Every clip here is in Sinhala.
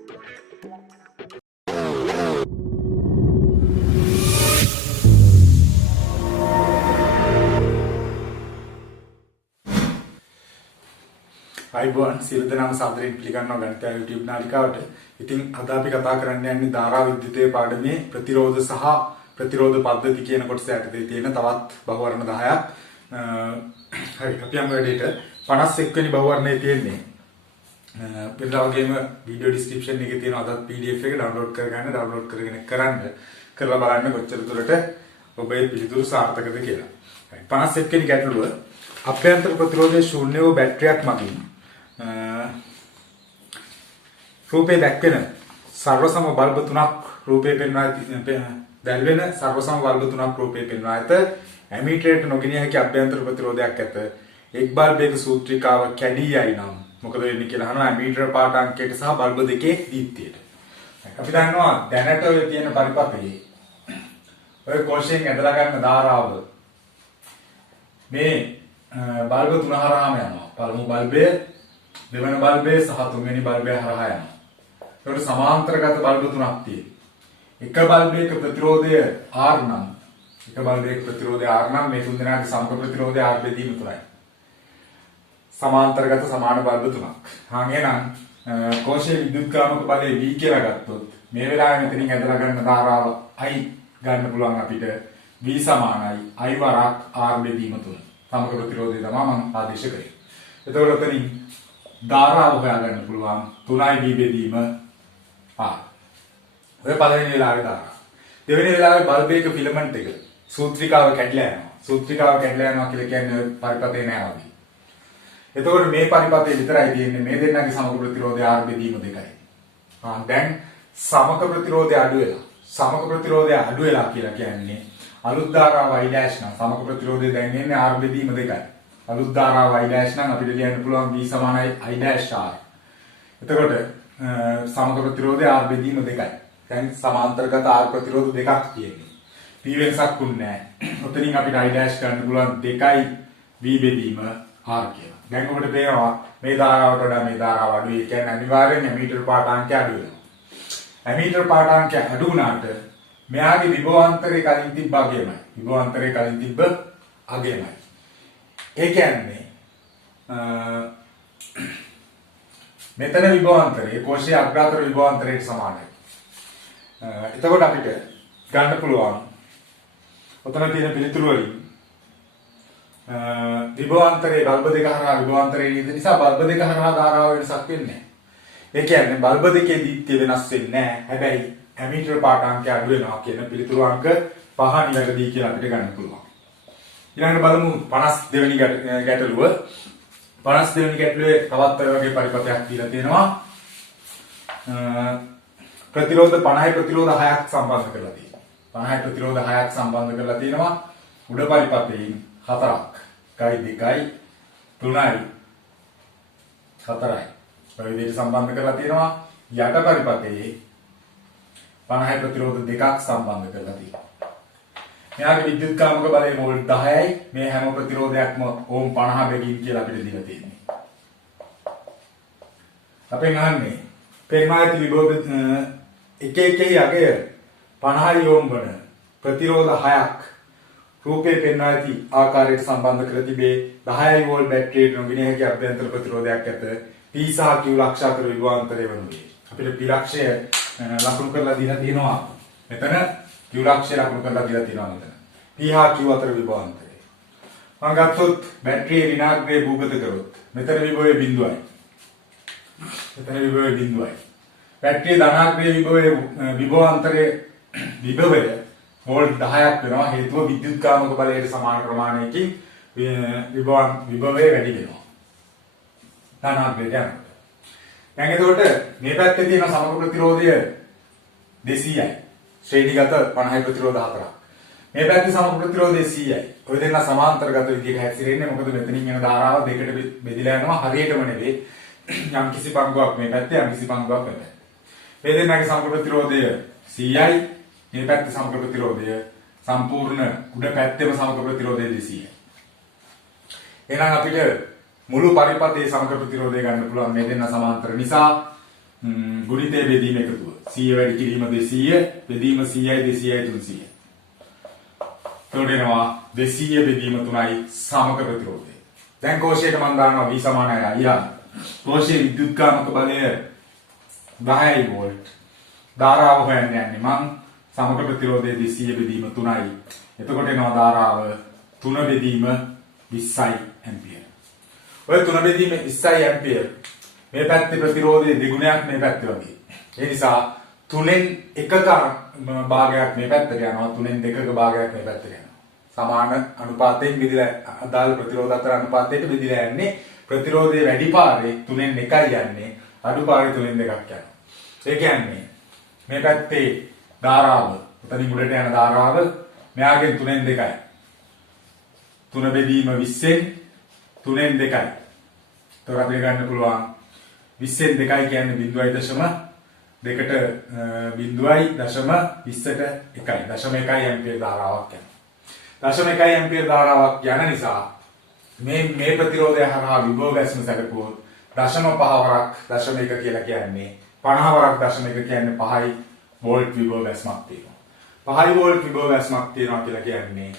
අයිබෝන් සියලු දෙනාම සාදරයෙන් පිළිගන්නවා ගණිත YouTube නාලිකාවට. ඉතින් අද අපි කතා කරන්න යන්නේ ධාරා විද්‍යුතයේ පාඩමේ ප්‍රතිරෝධ සහ ප්‍රතිරෝධ පද්ධති කියන කොටස යටතේ තියෙන තවත් බහුවර්ණ 10ක්. හරි අපි යමු වැඩේට. 51 වෙනි බහුවර්ණයේ තියෙන්නේ. පිළිලා වගේම වීඩියෝ ඩිස්ක්‍රිප්ෂන් එකේ තියෙන අදත් PDF එක ඩවුන්ලෝඩ් කරන්න කරලා බලන්න කොච්චර දුරට ඔබේ පිළිතුරු සාර්ථකද කියලා. හරි 51 වෙනි ගැටලුව අභ්‍යන්තර ප්‍රතිරෝධයේ ශූන්‍ය වූ බැටරියක් මගින් රූපේ දැක්වෙන සර්වසම බල්බ තුනක් රූපේ පෙන්වා දැල්වෙන සර්වසම බල්බ තුනක් රූපේ පෙන්වා ඇත. ඇමීටරයට නොගිනිය හැකි අභ්‍යන්තර ප්‍රතිරෝධයක් ඇත. එක් බල්බයක සූත්‍රිකාව කැඩී යයි නම් මොකද වෙන්නේ කියලා අහනවා ඇමීටර පාට අංකයට සහ බල්බ දෙකේ දීප්තියට. අපි දන්නවා දැනට ඔය තියෙන පරිපථයේ ඔය කෝෂයෙන් ඇදලා ගන්න ධාරාව මේ බල්බ තුන හරහාම යනවා. පළමු බල්බය, දෙවන බල්බය සහ තුන්වෙනි බල්බය හරහා යනවා. ඒකට සමාන්තරගත බල්බ තුනක් තියෙනවා. එක බල්බයක ප්‍රතිරෝධය R නම්, එක බල්බයක ප්‍රතිරෝධය R නම් මේ තුන් දෙනාගේ සමග ප්‍රතිරෝධය R බෙදීම තුනයි. සමාන්තරගත සමාන බල්බ තුනක්. එහෙනම් කෝෂයේ විද්‍යුත්කාමක බලය V කියලා ගත්තොත් මේ වෙලාවේ මෙතනින් ඇදලා ගන්න ධාරාව I ගන්න පුළුවන් අපිට V සමානයි I වරක් R බෙදීම තුන. සමග ප්‍රතිරෝධය තමයි මම ආදේශ කරේ. එතකොට එතනින් ධාරාව හොයාගන්න පුළුවන් 3I V බෙදීම R. ඔය පළවෙනි වෙලාවේ ධාරාව. දෙවෙනි වෙලාවේ බල්බයක ෆිලමන්ට් එක සූත්‍රිකාව කැඩලා යනවා. සූත්‍රිකාව කැඩලා යනවා කියලා කියන්නේ පරිපථේ නෑ වගේ. එතකොට මේ පරිපථේ විතරයි තියෙන්නේ මේ දෙන්නගේ සමග ප්‍රතිරෝධය R බෙදීම දෙකයි. දැන් සමග ප්‍රතිරෝධය අඩු වෙලා. සමග ප්‍රතිරෝධය අඩු වෙලා කියලා කියන්නේ අලුත් ධාරාව I' නම් සමග ප්‍රතිරෝධය දැන් එන්නේ R බෙදීම දෙකයි. අලුත් ධාරාව I' නම් අපිට ලියන්න පුළුවන් V සමානයි I'R. එතකොට සමග ප්‍රතිරෝධය R බෙදීම දෙකයි. දැන් සමාන්තරගත R ප්‍රතිරෝධ දෙකක් තියෙනවා. P වෙනසක් උන්නේ නැහැ. ඔතනින් අපිට I' ගන්න පුළුවන් 2යි V බෙදීම R කියලා. දැන් ඔබට පේනවා මේ ධාරාවට වඩා මේ ධාරාව අඩුයි. ඒ කියන්නේ අනිවාර්යෙන් ඇමීටර් පාඨාංකය අඩු වෙනවා. ඇමීටර් පාඨාංකය අඩු වුණාට මෙයාගේ විභවාන්තරේ කලින් තිබ්බ අගයමයි. විභවාන්තරේ කලින් තිබ්බ අගයමයි. ඒ කියන්නේ මෙතන විභවාන්තරේ කෝෂයේ අග්‍රාතර විභවාන්තරයට සමානයි. එතකොට අපිට ගන්න පුළුවන් ඔතන තියෙන පිළිතුරු වලින් විභවාන්තරේ බල්බ දෙක හරහා විභවාන්තරේ නේද නිසා බල්බ දෙක හරහා ධාරාව වෙනසක් වෙන්නේ නැහැ. ඒ කියන්නේ බල්බ දෙකේ දීප්තිය වෙනස් වෙන්නේ නැහැ. හැබැයි ඇමීටර් පාඨාංකය අඩු වෙනවා කියන පිළිතුරු අංක 5 නිවැරදි කියලා අපිට ගන්න පුළුවන්. ඊළඟට බලමු 52 වෙනි ගැටලුව. 52 වෙනි ගැටලුවේ තවත් ඔය වගේ පරිපථයක් දීලා තියෙනවා. ප්‍රතිරෝධ 50යි ප්‍රතිරෝධ 6ක් සම්බන්ධ කරලා තියෙනවා. 50යි ප්‍රතිරෝධ 6ක් සම්බන්ධ කරලා තියෙනවා. උඩ පරිපථයෙන් 4ක්, 1යි 2යි 3යි 4යි. ඔය විදිහට සම්බන්ධ කරලා තියෙනවා. යට පරිපථයේ 50යි ප්‍රතිරෝධ දෙකක් සම්බන්ධ කරලා තියෙනවා. මෙයාගේ විද්‍යුත්කාමක බලය වෝල්ට් 10යි. මේ හැම ප්‍රතිරෝධයක්ම ඕම් 50 බැගින් කියලා අපිට දීලා තියෙන්නේ. අපෙන් අහන්නේ පෙන්වා ඇති විභව එක එකෙහි අගය 50යි ඕම් වන ප්‍රතිරෝධ 6ක් රූපේ පෙන්වා ඇති ආකාරයට සම්බන්ධ කර තිබේ 10යි වෝල්ට් බැටරියට නොගිනිය හැකි අභ්‍යන්තර ප්‍රතිරෝධයක් ඇත. P සහ Q ලක්ෂාකර විභවාන්තරය වනුයේ. අපිට P ලක්ෂය ලකුණු කරලා දීලා තියෙනවා. මෙතන Q ලක්ෂය ලකුණු කරලා දීලා තියෙනවා මෙතන. P හා Q අතර විභවාන්තරය. මම ගත්තොත් බැටරියේ ඍණාග්‍රය භූගත කරොත් මෙතන විභවය බිඳුවයි. මෙතන විභවය බිඳුවයි. බැටරියේ ධනාග්‍රය විභවාන්තරයේ විභවය වෝල්ට් 10ක් වෙනවා. හේතුව විද්‍යුත්කාමක බලයට සමාන ප්‍රමාණයකින් විභවය වැඩි වෙනවා. ධනාග්‍රයට යනකොට. දැන් එතකොට මේ පැත්තේ තියෙන සමග ප්‍රතිරෝධය 200යි. ශ්‍රේණිගත 50යි ප්‍රතිරෝධ 4ක්. මේ පැත්තේ සමග ප්‍රතිරෝධය 100යි. ඔය දෙන්න සමාන්තරගත විදිහට හැසිරෙන්නේ මොකද මෙතනින් එන ධාරාව දෙකට බෙදලා යනවා හරියටම නෙවෙයි. යම් කිසි පංගුවක් මේ පැත්තේ යම් කිසි පංගුවක් මේ පැත්තේ. මේ දෙන්නගේ සමග ප්‍රතිරෝධය 100යි. මේ පැත්තේ සමග ප්‍රතිරෝධය සම්පූර්ණ උඩ පැත්තේම සමග ප්‍රතිරෝධය 200යි. එහෙනම් අපිට මුළු පරිපථයේ සමග ප්‍රතිරෝධය ගන්න පුළුවන් මේ දෙන්න සමාන්තර නිසා ගුණිතය බෙදීම එකතුව 100 වැඩි කිරීම 200 බෙදීම 100යි 200යි 300. එතකොට එනවා 200 බෙදීම 3යි සමක ප්‍රතිරෝධය. දැන් කෝෂයට මම දානවා V සමානයි I. කෝෂයේ විද්‍යුත්කාමක බලය 10 වෝල්ට්. ධාරාව හොයන්න යන්නේ මම සමක ප්‍රතිරෝධය 200 බෙදීම 3යි. එතකොට එනවා ධාරාව 3 බෙදීම 20යි ඇම්පියර්. ඔය 3 බෙදීම 20යි ඇම්පියර් මේ පැත්තේ ප්‍රතිරෝධයේ දෙගුණයක් මේ පැත්තේ වගේ. ඒ නිසා 3න් 1ක භාගයක් මේ පැත්තට යනවා 3න් 2ක භාගයක් මේ පැත්තට යනවා. සමාන අනුපාතයෙන් බෙදලා අදාළ ප්‍රතිරෝධ අතර අනුපාතයට බෙදලා යන්නේ. ප්‍රතිරෝධයේ වැඩි පාරේ 3න් 1යි යන්නේ අඩු පාරේ 3න් 2ක් යනවා. ඒ කියන්නේ මේ පැත්තේ ධාරාව උතනින් උඩට යන ධාරාව මෙයාගෙන් 3න් 2යි. 3 බෙදීම 20න් 3න් 2යි. ඒතකොට අපිට ගන්න පුළුවන් 20න් 2යි කියන්නේ 0.2ට 0.20ට 1යි. 0.1 ඇම්පියර් ධාරාවක් යනවා. 0.1 ඇම්පියර් ධාරාවක් යන නිසා මේ ප්‍රතිරෝධය හරහා විභව ගැස්ම සැලකුවොත් 0.5 වරක් 0.1 කියලා කියන්නේ 50 වරක් 0.1 කියන්නේ 5යි වෝල්ට් විභව ගැස්මක් තියෙනවා. 5යි වෝල්ට් විභව ගැස්මක් තියෙනවා කියලා කියන්නේ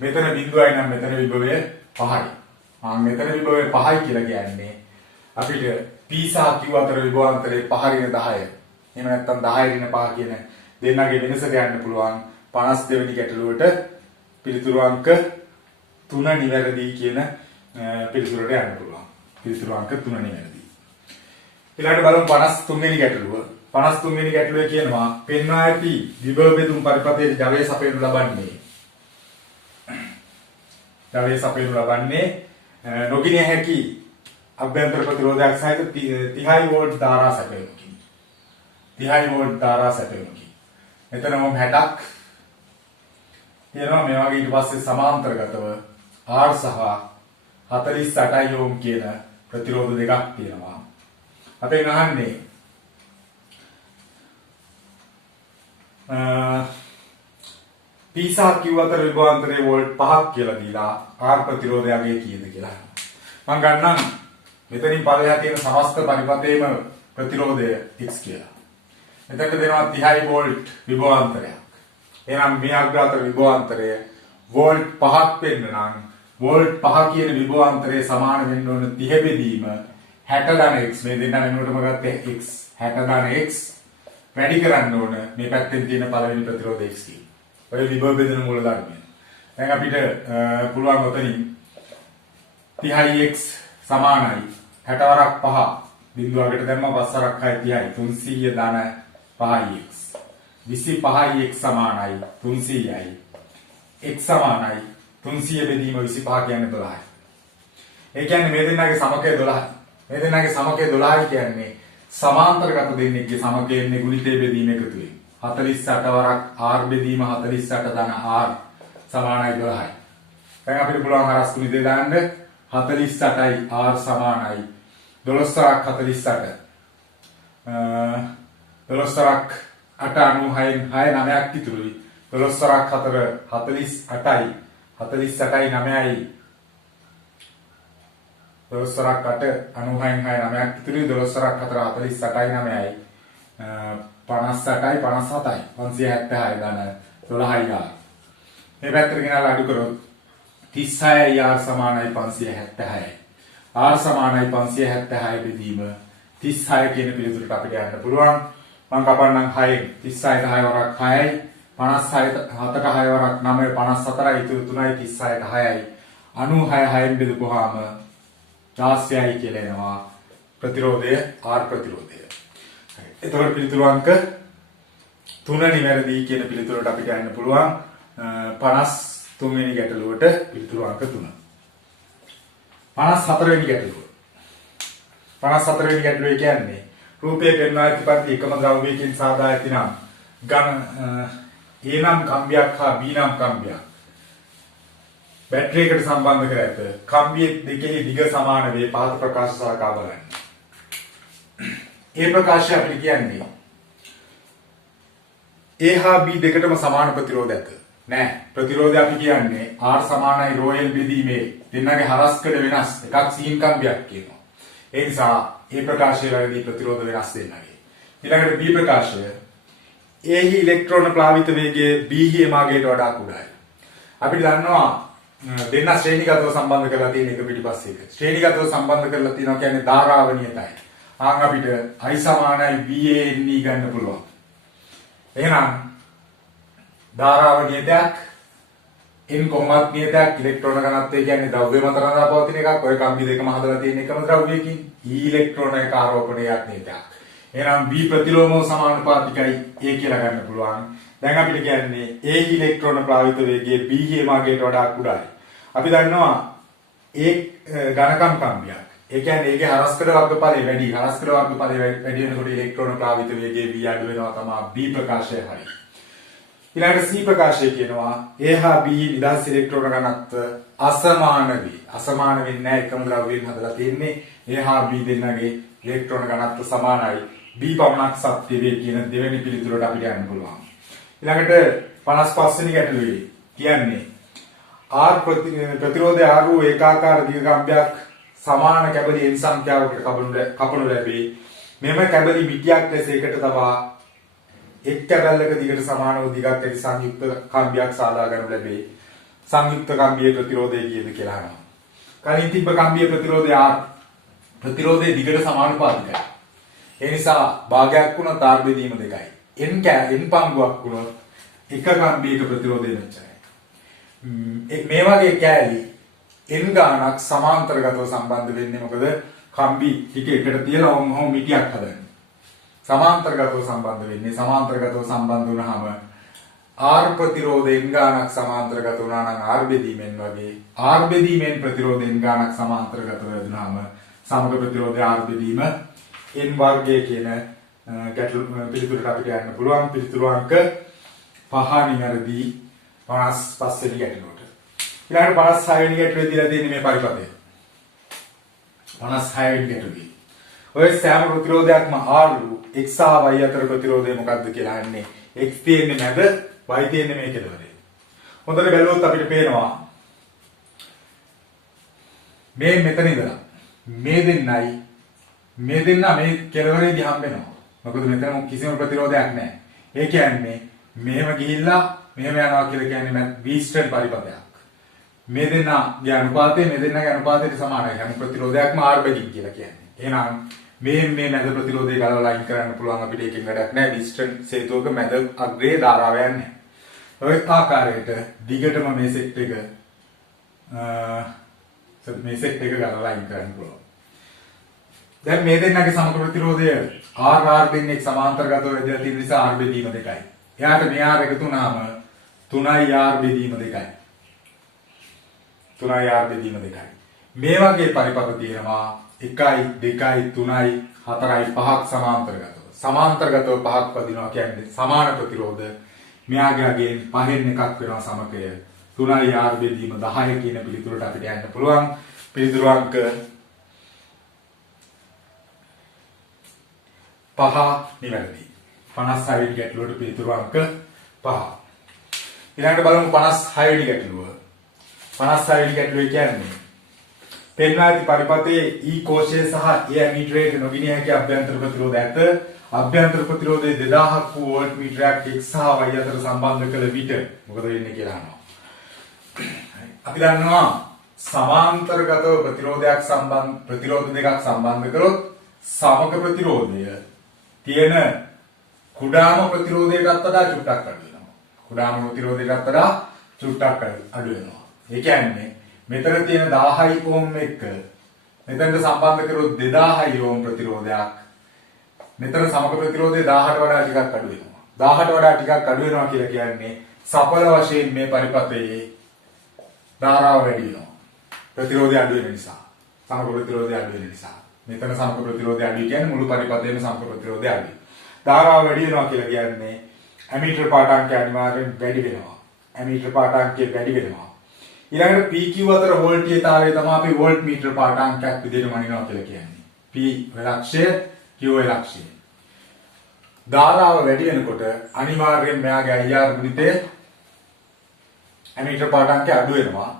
මෙතන 0යි නම් මෙතන විභවය 5යි. මෙතන විභවය 5යි කියලා කියන්නේ අපිට P සහ Q අතර විභවාන්තරේ 5 ඍණ 10. එහෙම නැත්නම් 10 ඍණ 5 කියන දෙන්නගේ වෙනස ගන්න පුළුවන් 52 වෙනි ගැටලුවට පිළිතුරු අංක 3 නිවැරදි කියන පිළිතුරට යන්න පුළුවන්. පිළිතුරු අංක 3 නිවැරදි. ඊළඟට බලමු 53 වෙනි ගැටලුව. 53 වෙනි ගැටලුවේ කියනවා පෙන්වා ඇති විභව බෙදුම් පරිපථයේ ජවය සපයනු ලබන්නේ. ජවය සපයනු ලබන්නේ නොගිනිය හැකි අභ්‍යන්තර ප්‍රතිරෝධයක් සහිත 30 වෝල්ට් ධාරා සැපයුමකින්. 30 වෝල්ට් ධාරා සැපයුමකින්. මෙතන මොම් 60ක් තියෙනවා මේ වගේ ඊට පස්සේ සමාන්තරගතව R සහ 48 ඕම් කියන ප්‍රතිරෝධ දෙකක් තියෙනවා. අපෙන් අහන්නේ P සහ Q අතර විභවාන්තරයේ වෝල්ට් 5ක් කියලා දීලා R ප්‍රතිරෝධයගේ කීයද කියලා. මම ගන්නම් මෙතනින් පළවෙනි තියෙන සමස්ත පරිපථයේම ප්‍රතිරෝධය x කියලා. මෙතනට දෙනවා 30 වෝල්ට් විභවාන්තරයක්. එහෙනම් මේ අග්‍රාතර විභවාන්තරය වෝල්ට් 5ක් වෙන්න නම් වෝල්ට් 5 කියන විභවාන්තරයේ සමාන වෙන්න ඕන 30 බෙදීම 60 ධන x මේ දෙන්න වෙනුවටම ගත්තේ x 60 ධන x වැඩි කරන්න ඕන මේ පැත්තෙන් තියෙන පළවෙනි ප්‍රතිරෝධ x කියන. ඔය විභව බෙදෙන මූල ධර්මය. දැන් අපිට පුළුවන් ඔතනින් 30x සමානයි 60 වරක් 5 බිඳුවකට දැම්ම 5 වරක් 6 30යි 300 ධන 5x 25x සමානයි 300යි x සමානයි 300 බෙදීම 25 කියන්නේ 12යි. ඒ කියන්නේ මේ දෙන්නගේ සමකය 12යි. මේ දෙන්නගේ සමකය 12යි කියන්නේ සමාන්තරගත දෙන්නෙක්ගේ සමකයන්නේ ගුණිතය බෙදීම එකතුවෙන්. 48 වරක් r බෙදීම 48 ධන r සමානයි 12යි. දැන් අපිට පුළුවන් හරස් ගුණිතය දාන්න 48යි r සමානයි 12 වරක් 48. 12 වරක් 8 96න් 6 9ක් ඉතුරුයි. 12 වරක් 4 48යි 48යි 9යි 12 වරක් 8 96න් 6 9ක් ඉතුරුයි. 12 වරක් 4 48යි 9යි 58යි 57යි 576 ධන 12යි r. මේ පැත්තට ගෙනල්ලා අඩු කරොත් 36යි r සමානයි 576යි. r සමානයි 576 බෙදීම 36 කියන පිළිතුරට අපිට යන්න පුළුවන්. මම කපන්නම් 6න් 36ට 6 වරක් 6යි 56ට 7ට 6 වරක් 9 54යි ඉතුරු 3යි 36ට 6යි 96 6න් බෙදපුවාම 16යි කියලා එනවා ප්‍රතිරෝධය r ප්‍රතිරෝධය. එතකොට පිළිතුරු අංක 3 නිවැරදි කියන පිළිතුරට අපිට යන්න පුළුවන් 53 වෙනි ගැටලුවට පිළිතුරු අංක 3. 54 වෙනි ගැටලුව. 54 වෙනි ගැටලුව කියන්නේ රූපයේ පෙන්වා ඇති පරිදි එකම ද්‍රව්‍යයකින් සාදා ඇති නම් ඝන A නම් කම්බියක් හා B නම් කම්බියක් බැටරියකට සම්බන්ධ කර ඇත. කම්බියේ දෙකෙහි දිග සමාන වේ. පහත ප්‍රකාශ සලකා බලන්න. ඒ ප්‍රකාශය අපිට කියන්නේ A හා B දෙකටම සමාන ප්‍රතිරෝධ ඇත. නෑ. ප්‍රතිරෝධය අපි කියන්නේ R සමානයි ρ L බෙදීමේ දෙන්නගේ හරස්කඩ වෙනස්. එකක් සීන් කම්බියක් කියනවා. ඒ නිසා ඒ ප්‍රකාශය වලදී ප්‍රතිරෝධ වෙනස් දෙන්නගේ. ඊළඟට B ප්‍රකාශය A හි ඉලෙක්ට්‍රෝන ප්ලාවිත වේගය B හි මාගේට වඩා කුඩායි. අපිට දන්නවා දෙන්න ශ්‍රේණිගතව සම්බන්ධ කරලා තියෙන එක පිටිපස්සේ එක. ශ්‍රේණිගතව සම්බන්ධ කරලා තියෙනවා කියන්නේ ධාරාව නියතයි. ආන් අපිට I සමානයි VANE ගන්න පුළුවන්. එහෙනම් ධාරාව නියතයක් n කොමත් නියතයක් ඉලෙක්ට්‍රෝන ඝනත්වය කියන්නේ ද්‍රව්‍ය මත රඳා පවතින එකක්. ඔය කම්බි දෙකම හදලා තියෙන එකම ද්‍රව්‍යයකින් E ඉලෙක්ට්‍රෝන එක ආරෝපණයක් නියතයක්. එහෙනම් B ප්‍රතිලෝමව සමානුපාතිකයි A කියලා ගන්න පුළුවන්. දැන් අපිට කියන්නේ A ඉලෙක්ට්‍රෝන ප්‍රාවිත වේගය B හි මාගේට වඩා කුඩායි. අපි දන්නවා A ඝනකම් කම්බියක්. ඒ කියන්නේ ඒකේ හරස්කඩ වර්ගඵලය වැඩි. හරස්කඩ වර්ගඵලය වැඩි වෙනකොට ඉලෙක්ට්‍රෝන ප්‍රාවිත වේගය V අඩු වෙනවා තමයි B ප්‍රකාශය හරි. ඊළඟට C ප්‍රකාශය කියනවා A හා B නිදහස් ඉලෙක්ට්‍රෝන ඝනත්ව අසමාන වේ. අසමාන වෙන්නේ නැහැ එකම ද්‍රව්‍යයෙන් හදලා තියෙන්නේ. A හා B දෙන්නගේ ඉලෙක්ට්‍රෝන ඝනත්ව සමානයි. B පමණක් සත්‍ය වේ කියන දෙවෙනි පිළිතුරට අපිට යන්න පුළුවන්. ඊළඟට 55 වෙනි ගැටලුවේ කියන්නේ R ප්‍රතිරෝධය R වූ ඒකාකාර දිගකම්බයක් සමාන කැබලි n සංඛ්‍යාවකට කපනු ලැබේ. මෙම කැබලි මිටියක් ලෙස එකට තබා එක් කැබල්ලක දිගට සමාන වූ දිගක් ඇති සංයුක්ත කම්බියක් සාදා ගනු ලැබේ. සංයුක්ත කම්බියේ ප්‍රතිරෝධය කීයද කියලා අහනවා. කලින් තිබ්බ කම්බියේ ප්‍රතිරෝධය R ප්‍රතිරෝධයේ දිගට සමානුපාතිකයි. ඒ නිසා භාගයක් වුණොත් R බෙදීම 2යි. n පංගුවක් වුණොත් එක කම්බියක ප්‍රතිරෝධය මෙච්චරයි. මේ වගේ කෑලි n ගානක් සමාන්තරගතව සම්බන්ධ වෙන්නේ මොකද කම්බි ටික එකට තියලා ඔහොම මිටියක් හදන්නේ. සමාන්තරගතව සම්බන්ධ වෙන්නේ සමාන්තරගතව සම්බන්ධ වුණාම R ප්‍රතිරෝධ n ගානක් සමාන්තරගත වුණා නම් R බෙදීමෙන් වගේ R බෙදීමෙන් ප්‍රතිරෝධ n ගානක් සමාන්තරගත වෙනාම සමග ප්‍රතිරෝධය R බෙදීම n වර්ගය කියන ගැටළු පිළිතුරට අපිට යන්න පුළුවන්. පිළිතුරු අංක 5 නිවැරදි 55 වෙනි ගැටලුවට. ඊළඟට 56 වෙනි ගැටලුවේ දීලා තියෙන්නේ මේ පරිපථය. 56 වෙනි ගැටලුවේ. ඔය සෑම ප්‍රතිරෝධයක්ම R x සහ y අතර ප්‍රතිරෝධය මොකක්ද කියලා අහන්නේ. x තියෙන්නේ මැද y තියෙන්නේ මේ කෙළවරේ. හොඳට බැලුවොත් අපිට පේනවා මේ මෙතන ඉඳලා මේ දෙන්නයි මේ දෙන්න මේ කෙළවරේදී හම්බ වෙනවා. මොකද මෙතන කිසිම ප්‍රතිරෝධයක් නැහැ. ඒ කියන්නේ මෙහෙම ගිහිල්ලා මෙහෙම යනවා කියලා කියන්නේ වීස්ටර්න් පරිපථයක්. මේ දෙන්නගේ අනුපාතය මේ දෙන්නගේ අනුපාතයට සමානයි. හැම ප්‍රතිරෝධයක්ම R බෙදින් කියලා කියන්නේ. එහෙනම් මේ මැද ප්‍රතිරෝධය ගලවලා අයින් කරන්න පුළුවන් අපිට ඒකෙන් වැඩක් නැහැ. වීස්ටර්න් සේතුවක මැද අග්‍රයේ ධාරාව යන්නේ. ඔය ආකාරයට දිගටම මේ සෙට් එක ගලවලා අයින් කරන්න පුළුවන්. දැන් මේ දෙන්නගේ සමග ප්‍රතිරෝධය R දෙන්නෙක් සමාන්තරගතව වැදලා තියෙන නිසා R බෙදීම 2යි. එයාට මේ R එකතු වුණාම 3යි R බෙදීම 2යි. 3යි R බෙදීම 2යි. මේ වගේ පරිපථ තියෙනවා 1යි 2යි 3යි 4යි 5ක් සමාන්තරගතව. සමාන්තරගතව 5ක් වදිනවා කියන්නේ සමාන ප්‍රතිරෝධ. මෙයාගේ අගෙන් පහෙන් එකක් වෙනවා සමකය. 3යි R බෙදීම 10 කියන පිළිතුරට අපිට යන්න පුළුවන්. පිළිතුරු අංක 5 නිවැරදි. 56 වෙනි ගැටලුවට පිළිතුරු අංක 5. ඊළඟට බලමු 56 වෙනි ගැටලුව. 56 වෙනි ගැටලුවේ කියන්නේ පෙන්වා ඇති පරිපථයේ E කෝෂය සහ A ඇමීටරයට නොගිනිය හැකි අභ්‍යන්තර ප්‍රතිරෝධ ඇත. අභ්‍යන්තර ප්‍රතිරෝධයේ 2000ක් වූ වෝල්ට් මීටරයක් x සහ y අතර සම්බන්ධ කළ විට මොකද වෙන්නේ කියලා අහනවා. අපි දන්නවා සමාන්තරගතව ප්‍රතිරෝධ දෙකක් සම්බන්ධ කරොත් සමග ප්‍රතිරෝධය තියෙන කුඩාම ප්‍රතිරෝධයටත් වඩා චුට්ටක් අඩු වෙනවා. කුඩාම ප්‍රතිරෝධයටත් වඩා චුට්ටක් අඩු වෙනවා. ඒ කියන්නේ මෙතන තියෙන 1000 ඕම් එක මෙතනට සම්බන්ධ කරොත් 2000 ඕම් ප්‍රතිරෝධයක්. මෙතන සමග ප්‍රතිරෝධය 1000ට වඩා ටිකක් අඩු වෙනවා. 1000ට වඩා ටිකක් අඩු වෙනවා කියලා කියන්නේ සඵල වශයෙන් මේ පරිපථයේ ධාරාව වැඩි වෙනවා. ප්‍රතිරෝධය අඩු වෙන නිසා. සමග ප්‍රතිරෝධය අඩු වෙන නිසා. මෙතන සමග ප්‍රතිරෝධය අඩු කියන්නේ මුළු පරිපථයේම සමග ප්‍රතිරෝධය අඩුයි. ධාරාව වැඩි වෙනවා කියලා කියන්නේ ඇමීටර් පාඨාංකය අනිවාර්යෙන් වැඩි වෙනවා. ඇමීටර් පාඨාංකය වැඩි වෙනවා. ඊළඟට PQ අතර වෝල්ටීයතාවය තමයි අපි වෝල්ට් මීටර පාඨාංකයක් විදිහට මනිනවා කියලා කියන්නේ. P ලක්ෂය Q ලක්ෂය. ධාරාව වැඩි වෙනකොට අනිවාර්යෙන් මෙයාගේ IR ගුණිතය ඇමීටර් පාඨාංකය අඩු වෙනවා.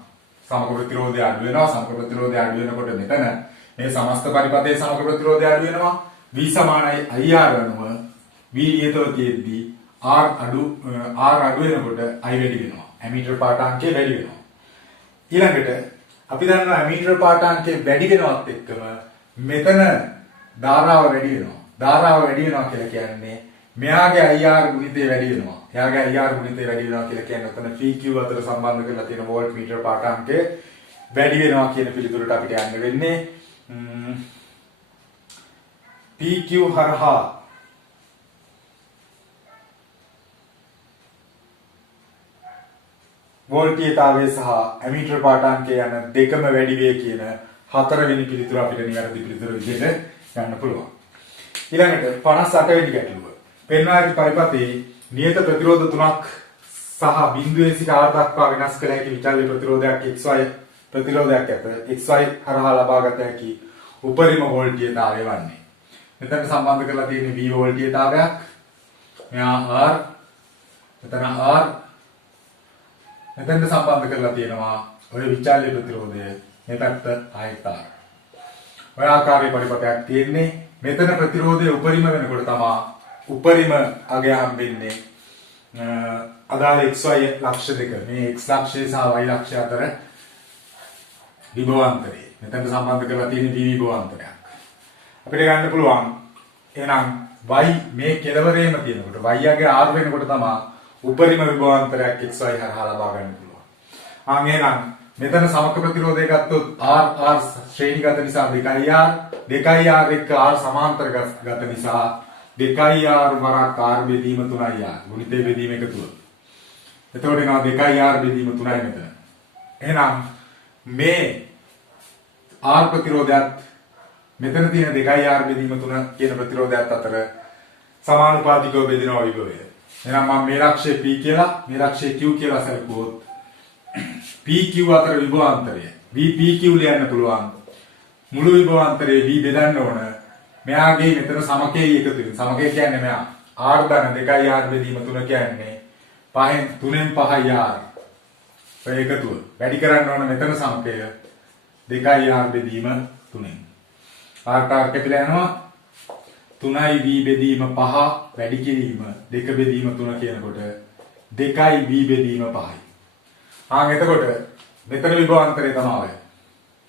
සමග ප්‍රතිරෝධය අඩු වෙනවා. සමග ප්‍රතිරෝධය අඩු වෙනකොට මෙතන මේ සමස්ත පරිපථයේ සමග ප්‍රතිරෝධය අඩු වෙනවා. V සමානයි IR අනුව V නියතව තියෙද්දී R අඩු වෙනකොට I වැඩි වෙනවා. ඇමීටර් පාඨාංකය වැඩි වෙනවා. ඊළඟට අපි දන්නවා ඇමීටර් පාඨාංකය වැඩි වෙනවත් එක්කම මෙතන ධාරාව වැඩි වෙනවා. ධාරාව වැඩි වෙනවා කියලා කියන්නේ මෙයාගේ IR ගුණිතය වැඩි වෙනවා. එයාගේ IR ගුණිතය වැඩි වෙනවා කියලා කියන්නේ ඔතන PQ අතර සම්බන්ධ කරලා තියෙන වෝල්ට් මීටර පාඨාංකය වැඩි වෙනවා කියන පිළිතුරට අපිට යන්න වෙන්නේ. PQ හරහා වෝල්ටීයතාවය සහ ඇමීටර් පාඨාංකය යන දෙකම වැඩි වේ කියන හතරවෙනි පිළිතුර අපිට නිවැරදි පිළිතුර විදිහට ගන්න පුළුවන්. ඊළඟට 58 වෙනි ගැටලුව. පෙන්වා ඇති පරිපථයේ නියත ප්‍රතිරෝධ තුනක් සහ බිඳුවේ සිට R දක්වා වෙනස් කළ හැකි විචල්්‍ය ප්‍රතිරෝධයක් XY ප්‍රතිරෝධයක් ඇත. XY හරහා ලබාගත හැකි උපරිම වෝල්ටීයතාවය වන්නේ. මෙතන සම්බන්ධ කරලා තියෙන්නේ V වෝල්ටීයතාවයක්. මෙයා R මෙතන R මෙතෙන්ට සම්බන්ධ කරලා තියෙනවා ඔය විචල්්‍ය ප්‍රතිරෝධය මේ පැත්ත ආයත R. ඔය ආකාරයේ පරිපථයක් තියෙන්නේ. මෙතන ප්‍රතිරෝධය උපරිම වෙනකොට තමයි උපරිම අගය හම්බෙන්නේ අදාළ XY ලක්ෂ දෙක. මේ X ලක්ෂය සහ Y ලක්ෂය අතර විභවාන්තරය. මෙතනට සම්බන්ධ කරලා තියෙන V විභවාන්තරයක්. අපිට ගන්න පුළුවන් එහෙනම් y මේ කෙලවරේම තියෙනකොට y යගේ r වෙනකොට තමයි උපරිම විභවාන්තරයක් xy හරහා ලබා ගන්න පුළුවන්. එහෙනම් මෙතන සමක ප්‍රතිරෝධය ගත්තොත් r ශ්‍රේණිගත නිසා 2r 2r එක්ක r සමාන්තර ගත නිසා 2r වරක් r බෙදීම 3r ගුණිතේ බෙදීම එකතුව. එතකොට එනවා 2r බෙදීම 3යි මෙතන. එහෙනම් මේ r ප්‍රතිරෝධයත් මෙතන තියෙන 2r බෙදීම 3 කියන ප්‍රතිරෝධයත් අතර සමානුපාතිකව බෙදෙනවා විභවය. එහෙනම් මම මේ ලක්ෂය p කියලා මේ ලක්ෂය q කියලා සැලකුවොත් PQ අතර විභවාන්තරය VPQ ලියන්න පුළුවන්. මුළු විභවාන්තරයේ V බෙදන්න ඕන. මෙයාගේ මෙතන සමකයේ එකතු වෙන. සමකය කියන්නේ මෙයා R ධන 2R බෙදීම 3 කියන්නේ 5න් 3න් 5යි R. ඔය එකතුව. වැඩි කරන්න ඕන මෙතන සමකය 2R බෙදීම 3න්. R කැපිලා යනවා 3යි V බෙදීම 5 වැඩි කිරීම 2 බෙදීම 3 කියනකොට 2යි V බෙදීම 5යි. එතකොට මෙතන විභවාන්තරය තමයි.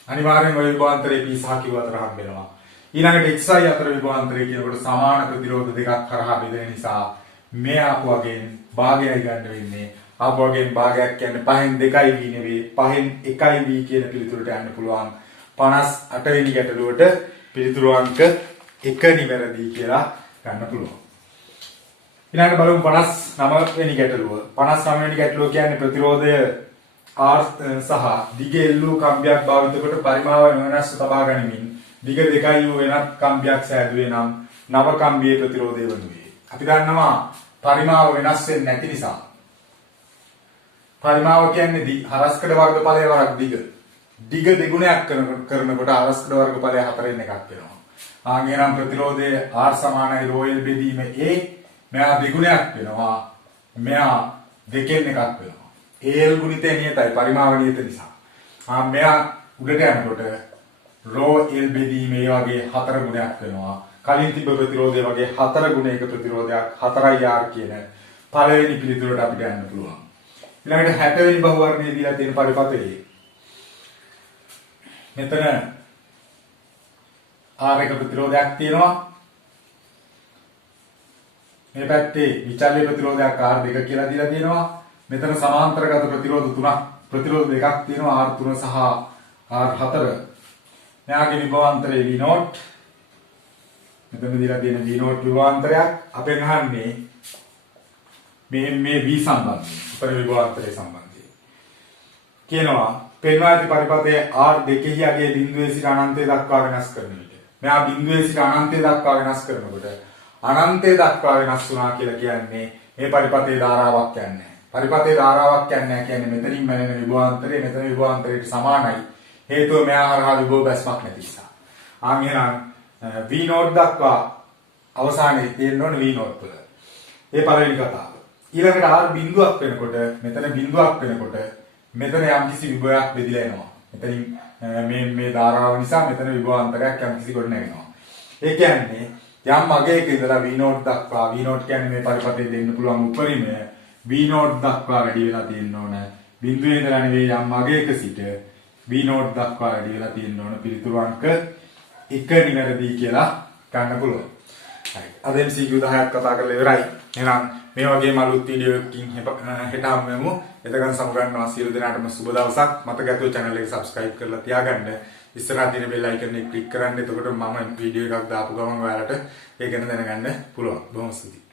අනිවාර්යෙන් ওই විභවාන්තරයේ P සහ Q අතර හම්බ වෙනවා. ඊළඟට XY අතර විභවාන්තරය කියනකොට සමාන ප්‍රතිරෝධ දෙකක් කරහා බෙදෙන නිසා මේ ආපු වගේන් භාගයයි ගන්න වෙන්නේ. ආපු වගේන් භාගයක් කියන්නේ 5න් 2යි V නෙවෙයි 5න් 1යි V කියන පිළිතුරට යන්න පුළුවන්. 58 වෙනි ගැටලුවට පිළිතුරු අංක 1 නිවැරදි කියලා ගන්න පුළුවන්. ඊළඟට බලමු 59 වෙනි ගැටලුව. 59 වෙනි ගැටලුව කියන්නේ ප්‍රතිරෝධය R සහ දිග L කම්බියක් භාවිත කොට පරිමාව වෙනස්ව තබා ගනිමින් දිග 2 වූ වෙනත් කම්බියක් සෑදුවේ නම් නව කම්බියේ ප්‍රතිරෝධය වනුයේ. අපි දන්නවා පරිමාව වෙනස් වෙන්නේ නැති නිසා. පරිමාව කියන්නේ හරස්කඩ වර්ගඵලය වරක් දිග. දිග දෙගුණයක් කරනකොට හරස්කඩ වර්ගඵලය 4න් එකක් වෙනවා. එහෙනම් ප්‍රතිරෝධය R සමානයි ρ L බෙදීම A. මෙයා දෙගුණයක් වෙනවා. මෙයා දෙකෙන් එකක් වෙනවා. AL ගුණිතය නියතයි පරිමාව නියත නිසා. මෙයා උඩට යනකොට ρ L බෙදීම ඒ වගේ 4 ගුණයක් වෙනවා. කලින් තිබ්බ ප්‍රතිරෝධය වගේ 4 ගුණයක ප්‍රතිරෝධයක් 4යි R කියන පළවෙනි පිළිතුරට අපිට යන්න පුළුවන්. ඊළඟට 60 වෙනි බහුවර්ණයේ දීලා තියෙන පරිපථයේ මෙතන R එක ප්‍රතිරෝධයක් තියෙනවා. මේ පැත්තේ විචල්්‍ය ප්‍රතිරෝධයක් R2 කියලා දීලා තියෙනවා. මෙතන සමාන්තරගත ප්‍රතිරෝධ තුනක් ප්‍රතිරෝධ දෙකක් තියෙනවා R3 සහ R4. මෙයාගේ විභවාන්තරය V0. මෙතන දීලා තියෙන V0 විභවාන්තරයක් අපෙන් අහන්නේ මේ V සම්බන්ධයෙන් උපර විභවාන්තරය සම්බන්ධයෙන්. කියනවා පෙන්වා ඇති පරිපථයේ R2 යගේ බිඳුවේ සිට අනන්තය දක්වා වෙනස් කරන විට. මෙයා බිඳුවේ සිට අනන්තය දක්වා වෙනස් කරනකොට අනන්තය දක්වා වෙනස් වුණා කියලා කියන්නේ මේ පරිපථයේ ධාරාවක් කියන්නේ. පරිපථයේ ධාරාවක් කියන්නේ මෙතනින් මැනෙන විභවාන්තරය මෙතන විභවාන්තරයට සමානයි. හේතුව මෙයා හරහා විභව බැස්මක් නැති නිසා. එහෙනම් V0 දක්වා අවසානයේ තියෙන්න ඕනේ V0 තුළ. ඒ පළවෙනි කතාව. ඊළඟට R බිඳුවක් වෙනකොට මෙතන බිඳුවක් වෙනකොට මෙතන යම්කිසි විභවයක් බෙදිලා එනවා. මෙතනින් මේ ධාරාව නිසා මෙතන විභවාන්තරයක් යම්කිසි කොට නැගෙනවා. ඒ කියන්නේ යම් අගයක ඉඳලා V නෝට් දක්වා V නෝට් කියන්නේ මේ පරිපතේ දෙන්න පුළුවන් උපරිමය V නෝට් දක්වා වැඩි වෙලා තියෙන්න ඕන. බිඳුවේ ඉඳලා නෙවෙයි යම් අගයක සිට V නෝට් දක්වා වැඩි වෙලා තියෙන්න ඕන. පිළිතුරු අංක 1 නිවැරදි කියලා ගන්න පුළුවන්. හරි. අද MCQ 10ක් කතා කරලා ඉවරයි. එහෙනම් මේ වගේම අලුත් වීඩියෝ එකකින් හෙට හම්බෙමු. එතකන් සමගන්නවා සියලු දෙනාටම සුබ දවසක්. මතක ඇතුව channel එක subscribe කරලා තියාගන්න. ඉස්සරහ තියෙන bell icon එක click කරන්න. එතකොට මම වීඩියෝ එකක් දාපු ගමන් ඔයාලට ඒක ගැන දැනගන්න පුළුවන්. බොහොම ස්තුතියි.